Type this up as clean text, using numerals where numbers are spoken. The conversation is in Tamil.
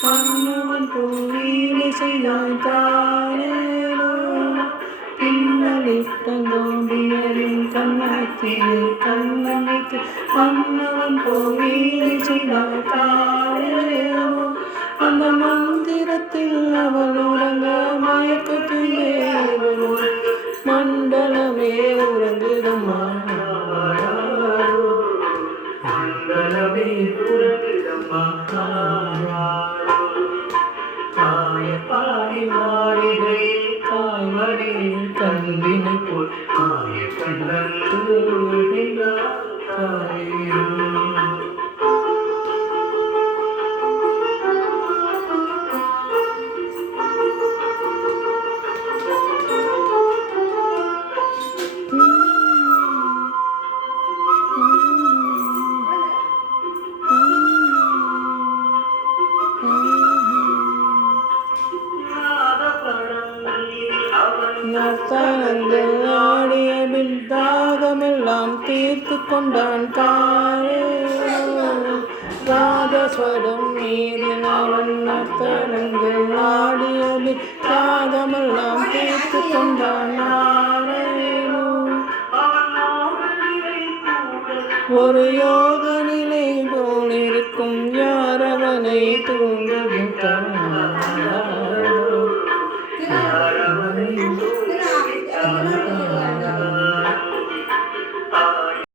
கண்ணவன் பூவீடு செய்தான் தானேனோ பின்னலிட்டோம்பியரின் கண்ணத்திலே கண்ணன் வைத்து கண்ணவன் பூவீடு செய்தான் தானேனோ அந்த மந்திரத்தில் அவள் உறங்க மயக்கத்திலே மண்டலமே உறங்குதம்மா மண்டலமே உறங்குதம்மா பாடி மாடிகை தாய்மடி கண்ணினை போல் மாய கண்ணூரில் நர்த்தனங்கள் ஆடிய பின் தாகமெல்லாம் தீர்த்து கொண்டான் ராகஸ்வரம் மீதின் அவன் நர்த்தனங்கள் ஆடிய பின் தாகமெல்லாம் தீர்த்து கொண்டான் ஒரு யோக நிலை போல் இருக்கும் யாரவனை தூங்குகின்றான்.